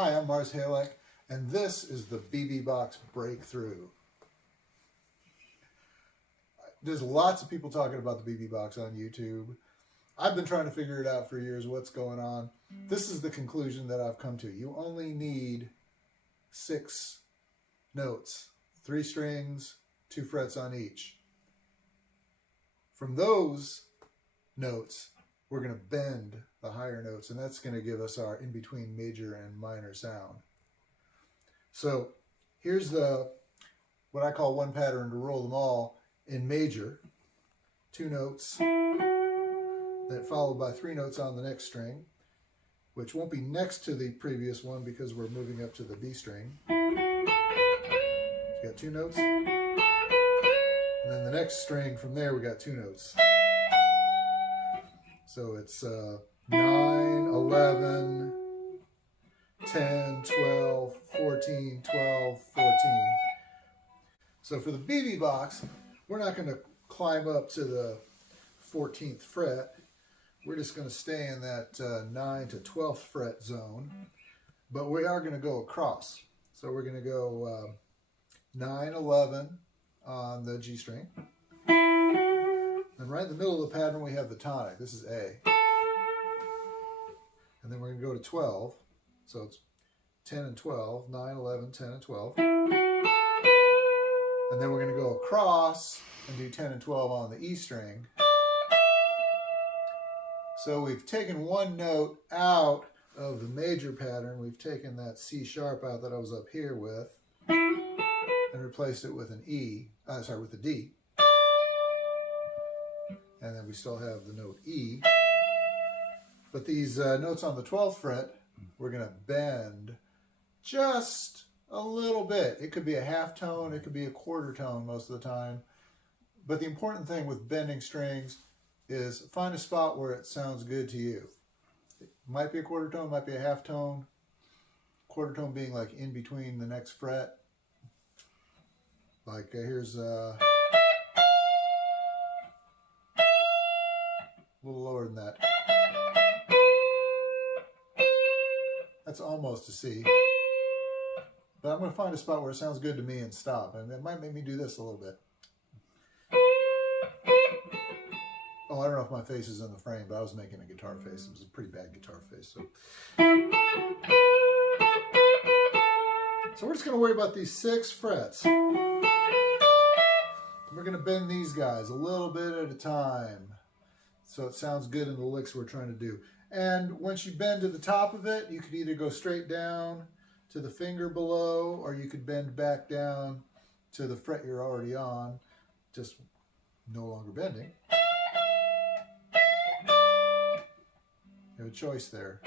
Hi, I'm Mars Halek, and this is the BB Box Breakthrough. There's lots of people talking about the BB Box on YouTube. I've been trying to figure it out for years, what's going on. This is the conclusion that I've come to. You only need 6 notes, 3 strings, 2 frets on each. From those notes, we're going to bend the higher notes, and that's going to give us our in-between major and minor sound. So here's what I call one pattern to roll them all in major. 2 notes, then followed by 3 notes on the next string, which won't be next to the previous one because we're moving up to the B string. So you got 2 notes, and then the next string from there we got 2 notes. So it's 9, 11, 10, 12, 14, 12, 14. So for the BB Box, we're not going to climb up to the 14th fret. We're just going to stay in that 9 to 12th fret zone, but we are going to go across. So we're going to go 9, 11 on the G string. And right in the middle of the pattern, we have the tonic. This is A. And then we're going to go to 12. So it's 10 and 12, 9, 11, 10 and 12. And then we're going to go across and do 10 and 12 on the E string. So we've taken one note out of the major pattern. We've taken that C sharp out that I was up here with and replaced it with an with a D. And then we still have the note E. But these notes on the 12th fret, we're going to bend just a little bit. It could be a half tone, it could be a quarter tone most of the time. But the important thing with bending strings is find a spot where it sounds good to you. It might be a quarter tone, might be a half tone. Quarter tone being like in between the next fret. Like here's a little lower than that. That's almost a C. But I'm going to find a spot where it sounds good to me and stop. And it might make me do this a little bit. Oh, I don't know if my face is in the frame, but I was making a guitar face. It was a pretty bad guitar face. So we're just going to worry about these 6 frets. We're going to bend these guys a little bit at a time so it sounds good in the licks we're trying to do. And once you bend to the top of it, you could either go straight down to the finger below, or you could bend back down to the fret you're already on, just no longer bending. You have a choice there.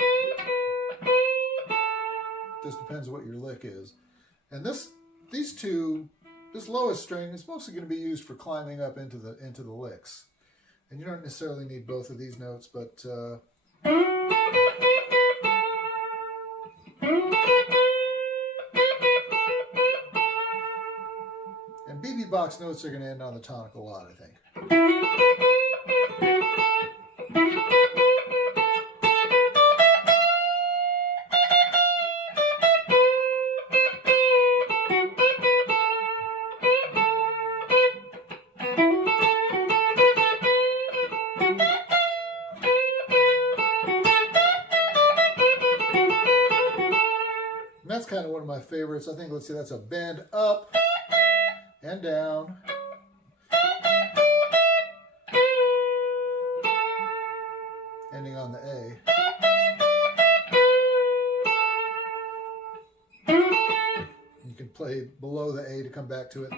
Just depends what your lick is. And this lowest string is mostly going to be used for climbing up into the licks. And you don't necessarily need both of these notes, but and BB Box notes are going to end on the tonic a lot, I think. And that's kind of one of my favorites. I think, let's see, that's a bend up and down. Ending on the A. You can play below the A to come back to it.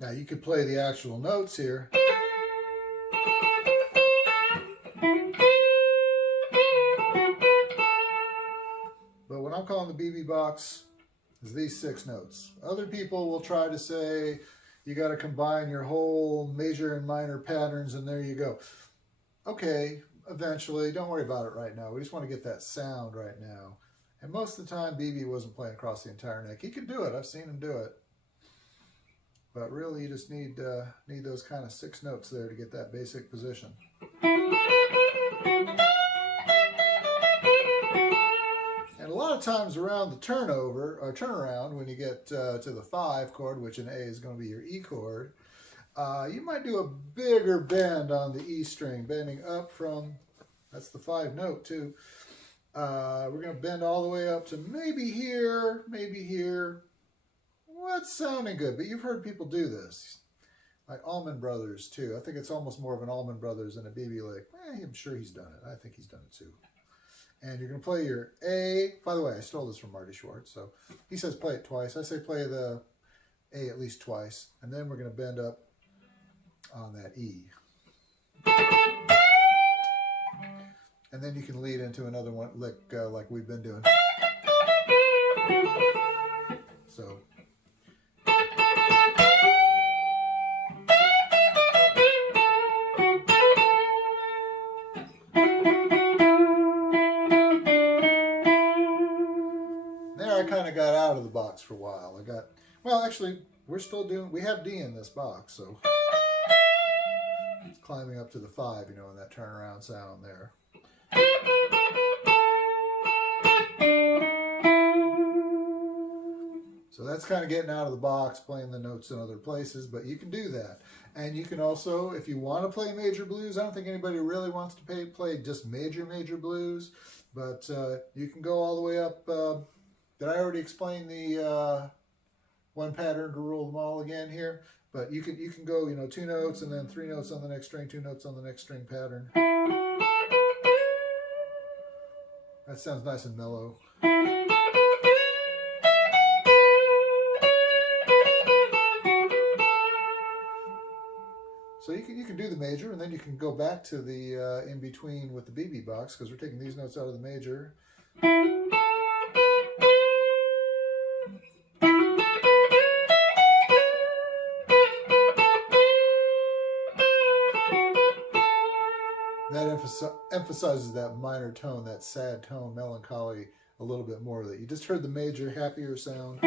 Now you could play the actual notes here. But what I'm calling the BB Box is these 6 notes. Other people will try to say you got to combine your whole major and minor patterns and there you go. Okay, eventually, don't worry about it right now. We just want to get that sound right now. And most of the time, BB wasn't playing across the entire neck. He could do it. I've seen him do it. But really, you just need those kind of 6 notes there to get that basic position. And a lot of times around the turnaround, when you get to the 5 chord, which in A is going to be your E chord, you might do a bigger bend on the E string, bending up from, that's the 5 note too. We're going to bend all the way up to maybe here, maybe here. Well, that's sounding good, but you've heard people do this. Like Allman Brothers too. I think it's almost more of an Allman Brothers than a BB Lick. I'm sure he's done it. I think he's done it too. And you're going to play your A. By the way, I stole this from Marty Schwartz. So he says play it twice. I say play the A at least twice. And then we're going to bend up on that E. And then you can lead into another one lick like we've been doing. So. There I kind of got out of the box for a while. Well, actually, we have D in this box, so it's climbing up to the 5, in that turnaround sound there. So that's kind of getting out of the box, playing the notes in other places, but you can do that. And you can also, if you want to play major blues, I don't think anybody really wants to play just major blues, but you can go all the way up. Did I already explain the one pattern to rule them all again here? But you can go, 2 notes and then 3 notes on the next string, 2 notes on the next string pattern. That sounds nice and mellow. So you can do the major, and then you can go back to the in between with the BB box, because we're taking these notes out of the major. That emphasizes that minor tone, that sad tone, melancholy, a little bit more. That you just heard the major, happier sound.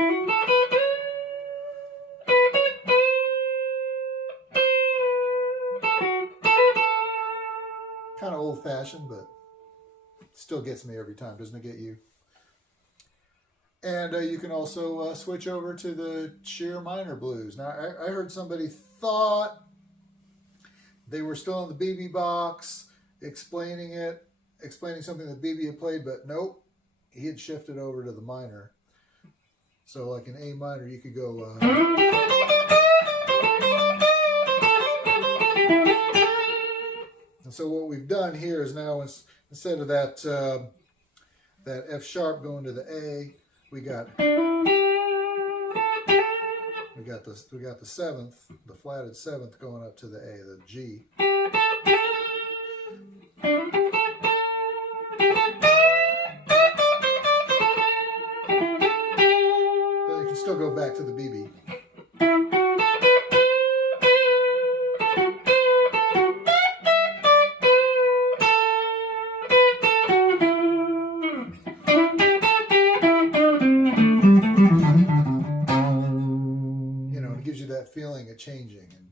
Kind of old-fashioned, but still gets me every time. Doesn't it get you? And you can also switch over to the sheer minor blues. Now, I heard somebody thought they were still on the BB box, explaining something that BB had played, but nope, he had shifted over to the minor. So like in A minor, you could go... And so what we've done here is now, instead of that F sharp going to the A, we got the 7th, the flatted 7th going up to the A, the G. But you can still go back to the BB. Feeling of changing, and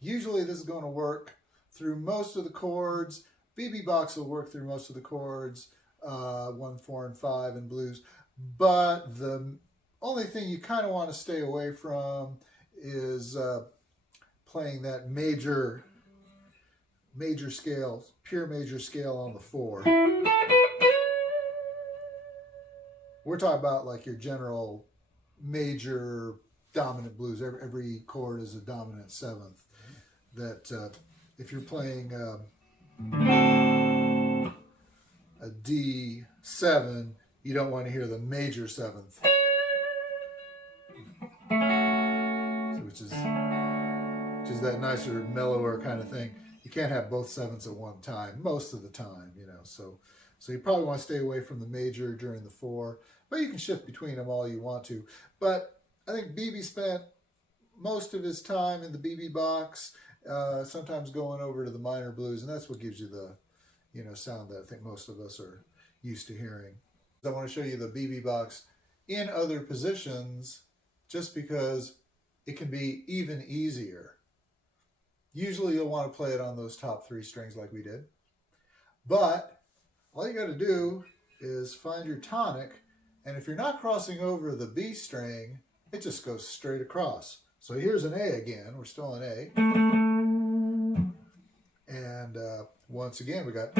usually this is going to work through most of the chords. BB box will work through most of the chords, 1, 4, and 5 in blues, but the only thing you kind of want to stay away from is playing that major scale, pure major scale on the 4. We're talking about like your general major dominant blues. Every chord is a dominant 7th. That if you're playing a D7, you don't want to hear the major 7th, which is that nicer, mellower kind of thing. You can't have both 7ths at one time most of the time, So you probably want to stay away from the major during the 4, but you can shift between them all you want to. But I think BB spent most of his time in the BB box, sometimes going over to the minor blues, and that's what gives you the, sound that I think most of us are used to hearing. I want to show you the BB box in other positions just because it can be even easier. Usually you'll want to play it on those top 3 strings like we did. But all you got to do is find your tonic, and if you're not crossing over the B string, it just goes straight across. So here's an A again. We're still in A. And once again, we got...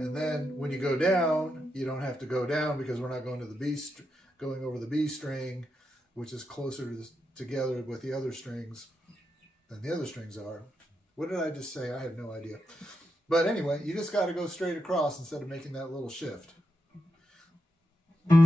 And then when you go down, you don't have to go down because we're not going to the going over the B string, which is closer together with the other strings than the other strings are. What did I just say? I have no idea. But anyway, you just got to go straight across instead of making that little shift. Now,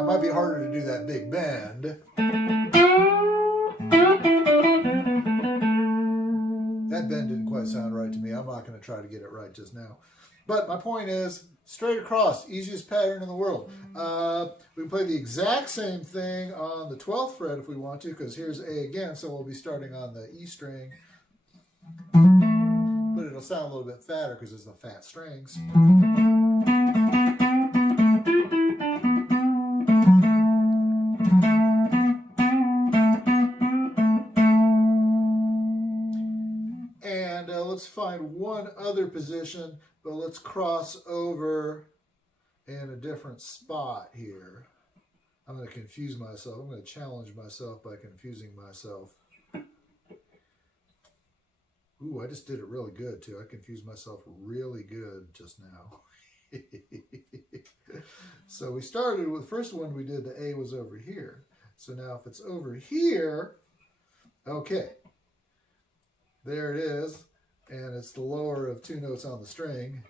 it might be harder to do that big bend. That bend didn't quite sound right to me. I'm not going to try to get it right just now. But my point is, straight across, easiest pattern in the world. We can play the exact same thing on the 12th fret if we want to, because here's A again, so we'll be starting on the E string. But it'll sound a little bit fatter because it's the fat strings. And let's find one other position, but let's cross over in a different spot here. I'm going to confuse myself. I'm going to challenge myself by confusing myself. Ooh, I just did it really good too. I confused myself really good just now. So we started with the first one we did, the A was over here. So now if it's over here, okay. There it is. And it's the lower of 2 notes on the string.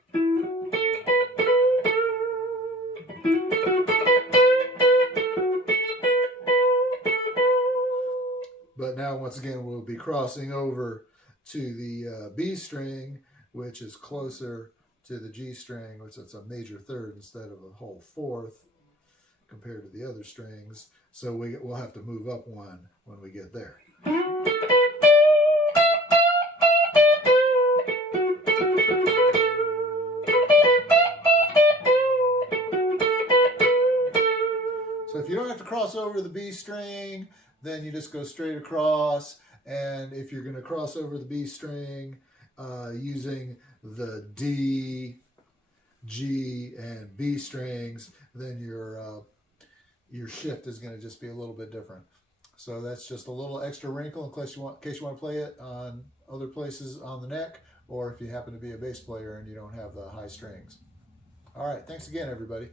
But now once again we'll be crossing over to the B string, which is closer to the G string, which is a major third instead of a whole fourth compared to the other strings. So we'll have to move up one when we get there. So if you don't have to cross over the B string, then you just go straight across. And if you're going to cross over the B string using the D, G, and B strings, then your shift is going to just be a little bit different. So that's just a little extra wrinkle in case you want to play it on other places on the neck, or if you happen to be a bass player and you don't have the high strings. All right, thanks again, everybody.